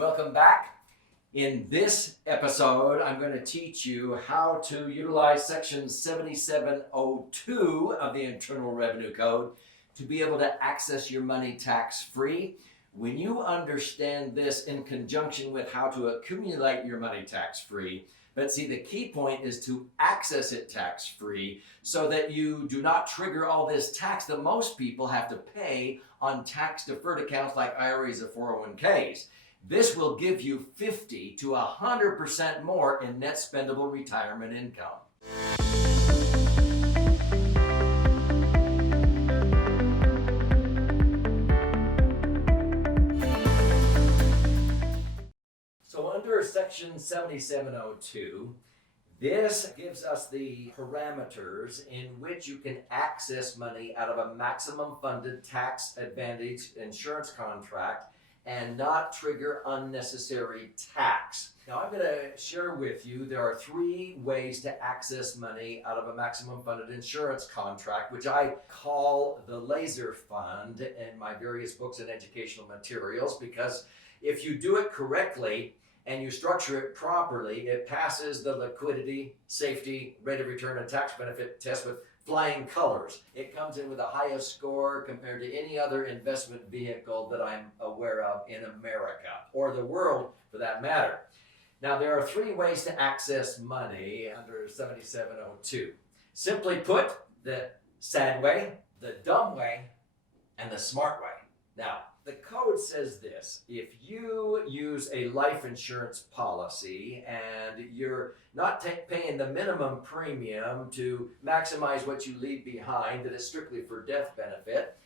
Welcome back. In this episode, I'm going to teach you how to utilize Section 7702 of the Internal Revenue Code to be able to access your money tax-free. When you understand this in conjunction with how to accumulate your money tax-free, but see, the key point is to access it tax-free so that you do not trigger all this tax that most people have to pay on tax-deferred accounts like IRAs or 401ks. This will give you 50 to 100% more in net spendable retirement income. So under Section 7702, this gives us the parameters in which you can access money out of a maximum funded tax advantage insurance contract and not trigger unnecessary tax. Now I'm going to share with you there are three ways to access money out of a maximum funded insurance contract, which I call the laser fund in my various books and educational materials, because if you do it correctly and you structure it properly, it passes the liquidity, safety, rate of return, and tax benefit test with flying colors. It comes in with the highest score compared to any other investment vehicle that I'm aware of in America, or the world for that matter. Now, there are three ways to access money under 7702. Simply put, the sad way, the dumb way, and the smart way. Now, the code says this: if you use a life insurance policy and you're not paying the minimum premium to maximize what you leave behind, that is strictly for death benefit,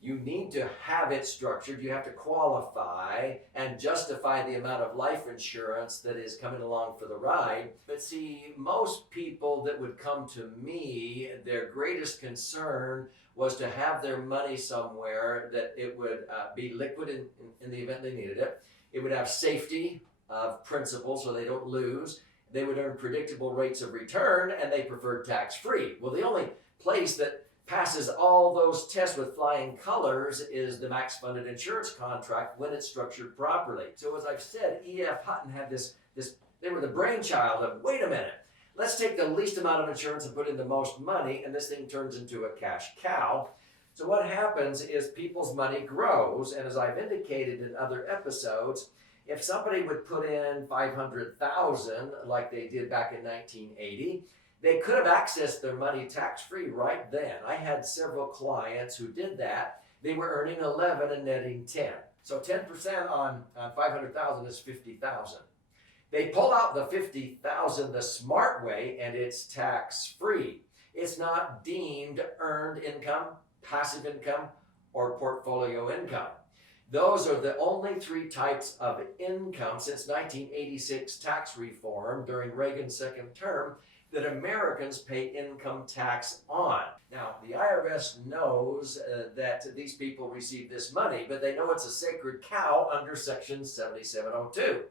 you need to have it structured. You have to qualify and justify the amount of life insurance that is coming along for the ride. But see, most people that would come to me, their greatest concern was to have their money somewhere that it would be liquid in the event they needed it. It would have safety of principal so they don't lose. They would earn predictable rates of return, and they preferred tax-free. Well, the only place that passes all those tests with flying colors is the max funded insurance contract when it's structured properly. So as I've said, E.F. Hutton had this, they were the brainchild of, wait a minute, let's take the least amount of insurance and put in the most money, and this thing turns into a cash cow. So what happens is people's money grows, and as I've indicated in other episodes, if somebody would put in $500,000 like they did back in 1980, they could have accessed their money tax-free right then. I had several clients who did that. They were earning 11 and netting 10. So 10% on 500,000 is 50,000. They pull out the 50,000 the smart way, and it's tax-free. It's not deemed earned income, passive income, or portfolio income. Those are the only three types of income since 1986 tax reform during Reagan's second term that Americans pay income tax on. Now, the IRS knows that these people receive this money, but they know it's a sacred cow under Section 7702.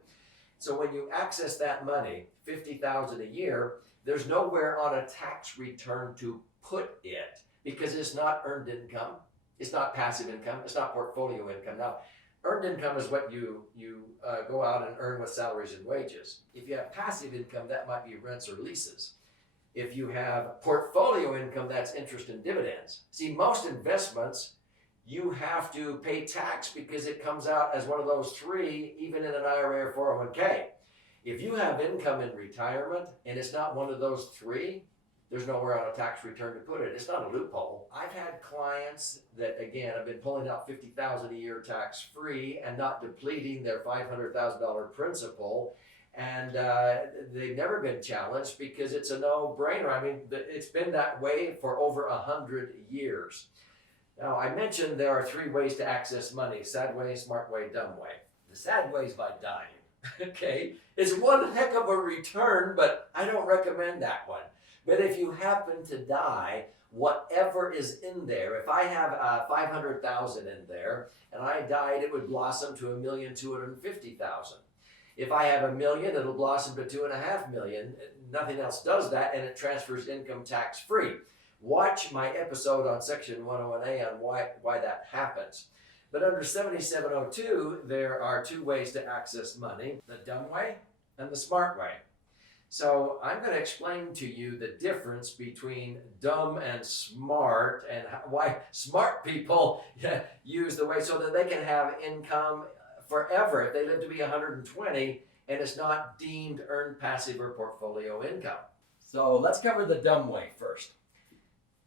So when you access that money, $50,000 a year, there's nowhere on a tax return to put it because it's not earned income, it's not passive income, it's not portfolio income. Now, earned income is what you go out and earn with salaries and wages. If you have passive income, that might be rents or leases. If you have portfolio income, that's interest and dividends. See, most investments, you have to pay tax because it comes out as one of those three, even in an IRA or 401k. If you have income in retirement and it's not one of those three, there's nowhere on a tax return to put it. It's not a loophole. I've had clients that, again, have been pulling out $50,000 a year tax-free and not depleting their $500,000 principal, and they've never been challenged because it's a no-brainer. I mean, it's been that way for over 100 years. Now, I mentioned there are three ways to access money: sad way, smart way, dumb way. The sad way is by dying, okay? It's one heck of a return, but I don't recommend that one. But if you happen to die, whatever is in there, if I have 500,000 in there and I died, it would blossom to 1,250,000. If I have $1 million, it'll blossom to 2.5 million. Nothing else does that, and it transfers income tax free. Watch my episode on Section 101A on why that happens. But under 7702, there are two ways to access money, the dumb way and the smart way. So I'm going to explain to you the difference between dumb and smart, and why smart people use the way so that they can have income forever if they live to be 120 and it's not deemed earned passive or portfolio income. So let's cover the dumb way first.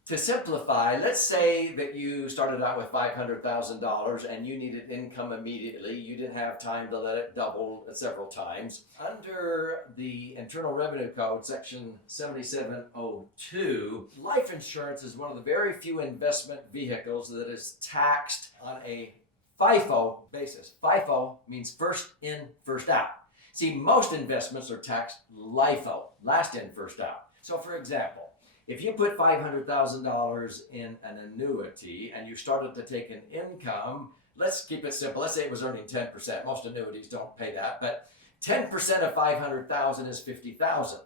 To simplify, let's say that you started out with $500,000 and you needed income immediately. You didn't have time to let it double several times. Under the Internal Revenue Code, section 7702, life insurance is one of the very few investment vehicles that is taxed on a FIFO basis. FIFO means first in, first out. See, most investments are taxed LIFO, last in, first out. So for example, if you put $500,000 in an annuity and you started to take an income, let's keep it simple. Let's say it was earning 10%. Most annuities don't pay that, but 10% of $500,000 is $50,000.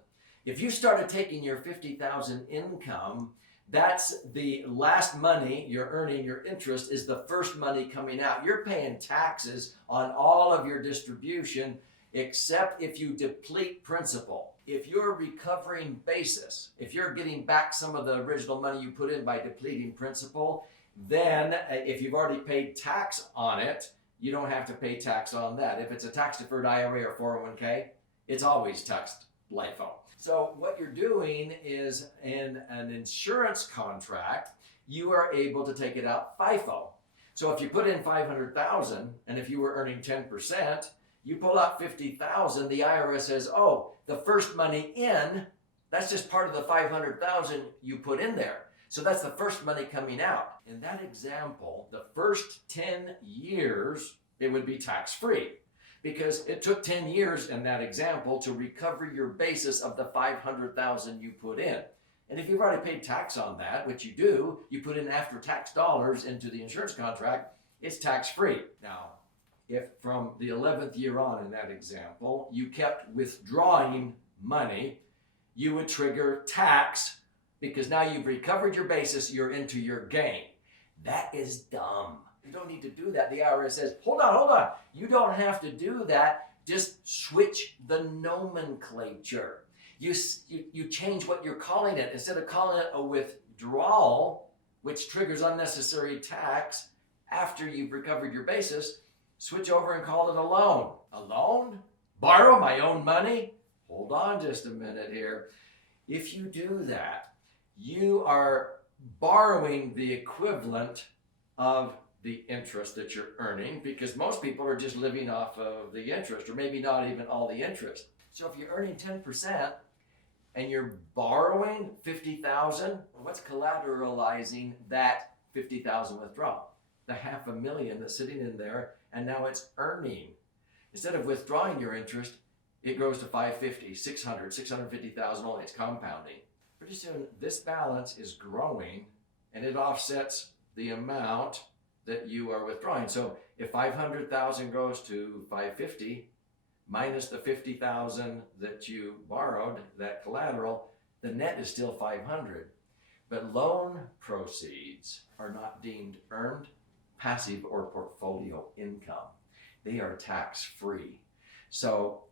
If you started taking your $50,000 income, that's the last money you're earning. Your interest is the first money coming out. You're paying taxes on all of your distribution, except if you deplete principal. If you're recovering basis, if you're getting back some of the original money you put in by depleting principal, then if you've already paid tax on it, you don't have to pay tax on that. If it's a tax-deferred IRA or 401k, it's always taxed LIFO. So what you're doing is, in an insurance contract, you are able to take it out FIFO. So if you put in $500,000 and if you were earning 10%, you pull out $50,000, the IRS says, oh, the first money in, that's just part of the $500,000 you put in there. So that's the first money coming out. In that example, the first 10 years, it would be tax-free because it took 10 years in that example to recover your basis of the $500,000 you put in. And if you've already paid tax on that, which you do, you put in after-tax dollars into the insurance contract, it's tax-free. Now, if from the 11th year on in that example, you kept withdrawing money, you would trigger tax because now you've recovered your basis, you're into your gain. That is dumb. You don't need to do that. The IRS says, hold on. You don't have to do that. Just switch the nomenclature. You change what you're calling it. Instead of calling it a withdrawal, which triggers unnecessary tax after you've recovered your basis, switch over and call it a loan. A loan? Borrow my own money? Hold on just a minute here. If you do that, you are borrowing the equivalent of the interest that you're earning, because most people are just living off of the interest, or maybe not even all the interest. So if you're earning 10% and you're borrowing $50,000, what's collateralizing that $50,000 withdrawal? The $500,000 that's sitting in there, and now it's earning. Instead of withdrawing your interest, it grows to $550,000, $600,000, $650,000 only. It's compounding. Pretty soon, this balance is growing, and it offsets the amount that you are withdrawing. So if $500,000 goes to $550,000 minus the $50,000 that you borrowed, that collateral, the net is still $500,000. But loan proceeds are not deemed earned, passive, or portfolio income. They are tax-free. So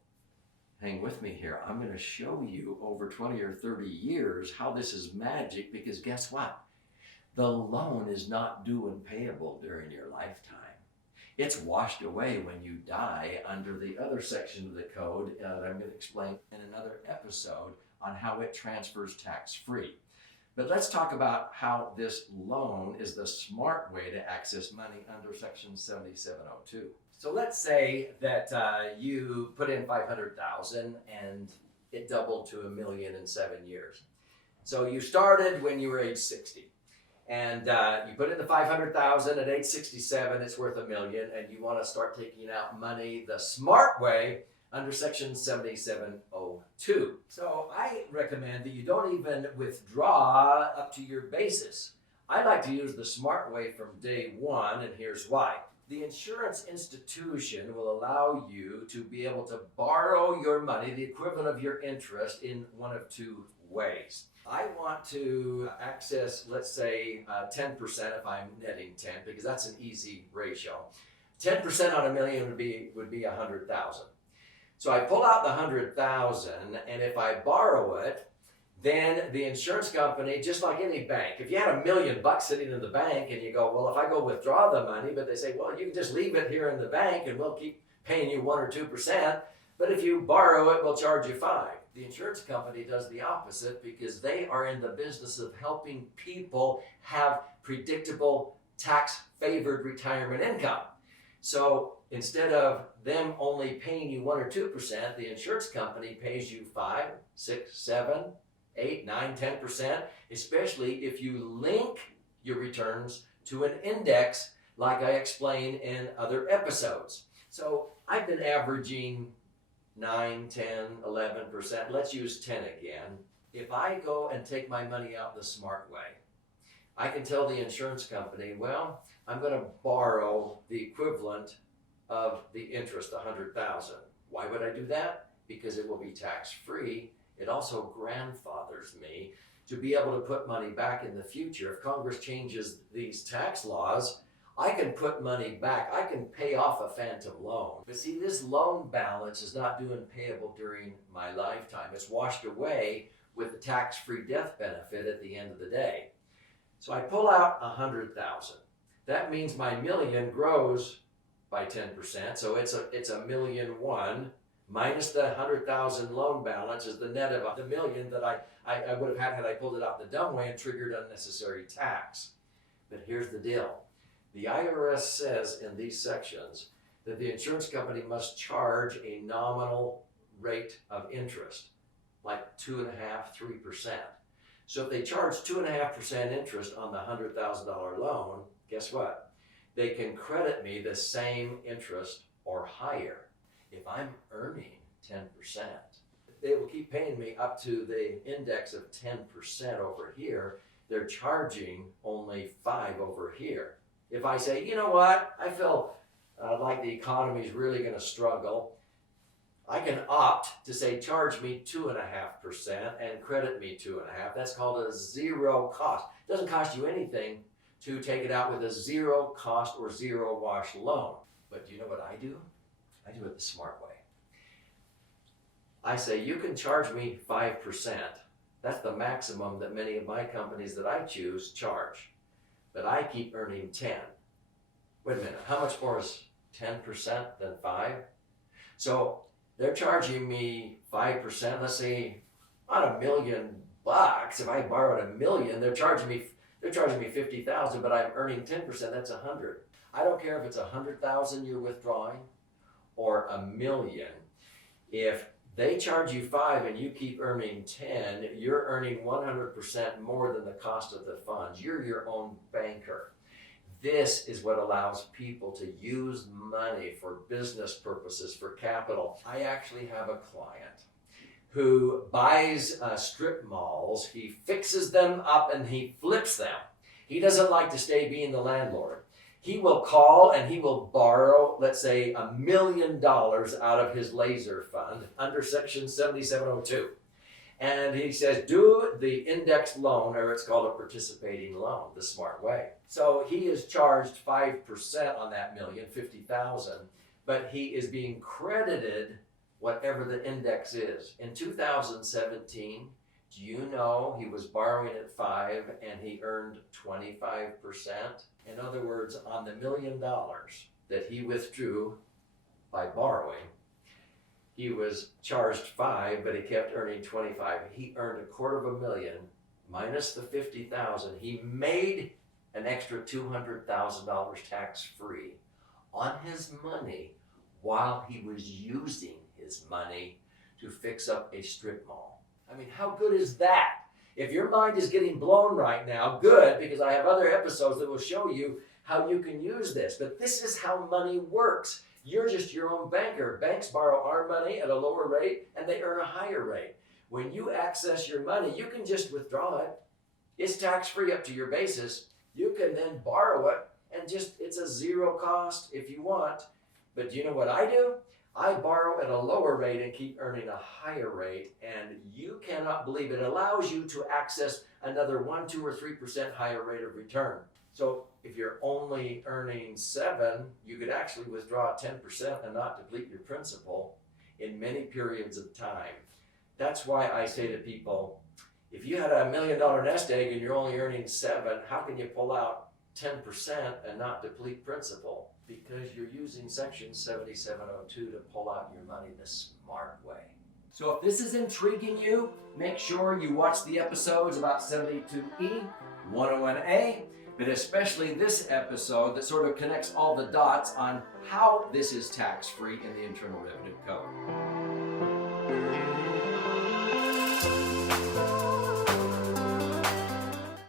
hang with me here. I'm going to show you over 20 or 30 years how this is magic, because guess what? The loan is not due and payable during your lifetime. It's washed away when you die under the other section of the code that I'm going to explain in another episode on how it transfers tax-free. But let's talk about how this loan is the smart way to access money under section 7702. So let's say that you put in $500,000 and it doubled to $1 million in 7 years. So you started when you were age 60. And you put in the $500,000 at age 67, it's worth $1 million, and you want to start taking out money the smart way under section 7702. So I recommend that you don't even withdraw up to your basis. I like to use the smart way from day one, and here's why. The insurance institution will allow you to be able to borrow your money, the equivalent of your interest, in one of two ways. I want to access, let's say, 10% if I'm netting 10, because that's an easy ratio. 10% on a million would be 100,000. So I pull out the 100,000, and if I borrow it, then the insurance company, just like any bank, if you had $1 million sitting in the bank and you go, well, if I go withdraw the money, but they say, well, you can just leave it here in the bank and we'll keep paying you 1 or 2%. But if you borrow it, we'll charge you 5. The insurance company does the opposite because they are in the business of helping people have predictable tax-favored retirement income. So instead of them only paying you 1 or 2%, the insurance company pays you 5, 6, 7, 8, 9, 10%, especially if you link your returns to an index like I explained in other episodes. So I've been averaging 9, 10, 11%. Let's use 10 again. If I go and take my money out the smart way, I can tell the insurance company, well, I'm going to borrow the equivalent of the interest, 100,000. Why would I do that? Because it will be tax-free. It also grandfathers me to be able to put money back in the future. If Congress changes these tax laws, I can put money back. I can pay off a phantom loan. But see, this loan balance is not due and payable during my lifetime. It's washed away with the tax-free death benefit at the end of the day. So I pull out 100,000. That means my million grows by 10%. So it's a $1.1 million minus the 100,000 loan balance is the net of the million that I would have had I pulled it out the dumb way and triggered unnecessary tax. But here's the deal. The IRS says in these sections that the insurance company must charge a nominal rate of interest, like 2.5%, 3%. So if they charge 2.5% interest on the $100,000 loan, guess what? They can credit me the same interest or higher. If I'm earning 10%, they will keep paying me up to the index of 10% over here. They're charging only 5 over here. If I say, you know what, I feel like the economy is really going to struggle, I can opt to say charge me 2.5% and credit me 2.5%. That's called a zero cost. It doesn't cost you anything to take it out with a zero cost or zero wash loan. But do you know what I do? I do it the smart way. I say you can charge me 5%. That's the maximum that many of my companies that I choose charge. But I keep earning 10. Wait a minute, how much more is 10% than 5? So they're charging me 5%, let's say on $1 million. If I borrowed $1 million, they're charging me 50,000, but I'm earning 10%, that's 100. I don't care if it's 100,000 you're withdrawing or $1 million. If they charge you 5 and you keep earning 10, you're earning 100% more than the cost of the funds. You're your own banker. This is what allows people to use money for business purposes, for capital. I actually have a client who buys strip malls. He fixes them up and he flips them. He doesn't like to stay being the landlord. He will call and he will borrow, let's say, $1 million out of his laser fund under Section 7702. And he says, do the index loan, or it's called a participating loan, the smart way. So he is charged 5% on that million, 50,000, but he is being credited whatever the index is. In 2017, do you know he was borrowing at 5 and he earned 25%? In other words, on the $1 million that he withdrew by borrowing, he was charged 5, but he kept earning 25. He earned $250,000 minus the 50,000. He made an extra $200,000 tax-free on his money while he was using his money to fix up a strip mall. I mean, how good is that? If your mind is getting blown right now, good, because I have other episodes that will show you how you can use this. But this is how money works. You're just your own banker. Banks borrow our money at a lower rate and they earn a higher rate. When you access your money, you can just withdraw it. It's tax-free up to your basis. You can then borrow it and just it's a zero cost if you want. But you know what I do? I borrow at a lower rate and keep earning a higher rate, and you cannot believe it allows you to access another 1, 2, or 3% higher rate of return. So if you're only earning 7, you could actually withdraw 10% and not deplete your principal in many periods of time. That's why I say to people, if you had $1 million nest egg and you're only earning 7, how can you pull out 10% and not deplete principal? Because you're using section 7702 to pull out your money the smart way. So if this is intriguing you, make sure you watch the episodes about 72E, 101A, but especially this episode that sort of connects all the dots on how this is tax-free in the Internal Revenue Code.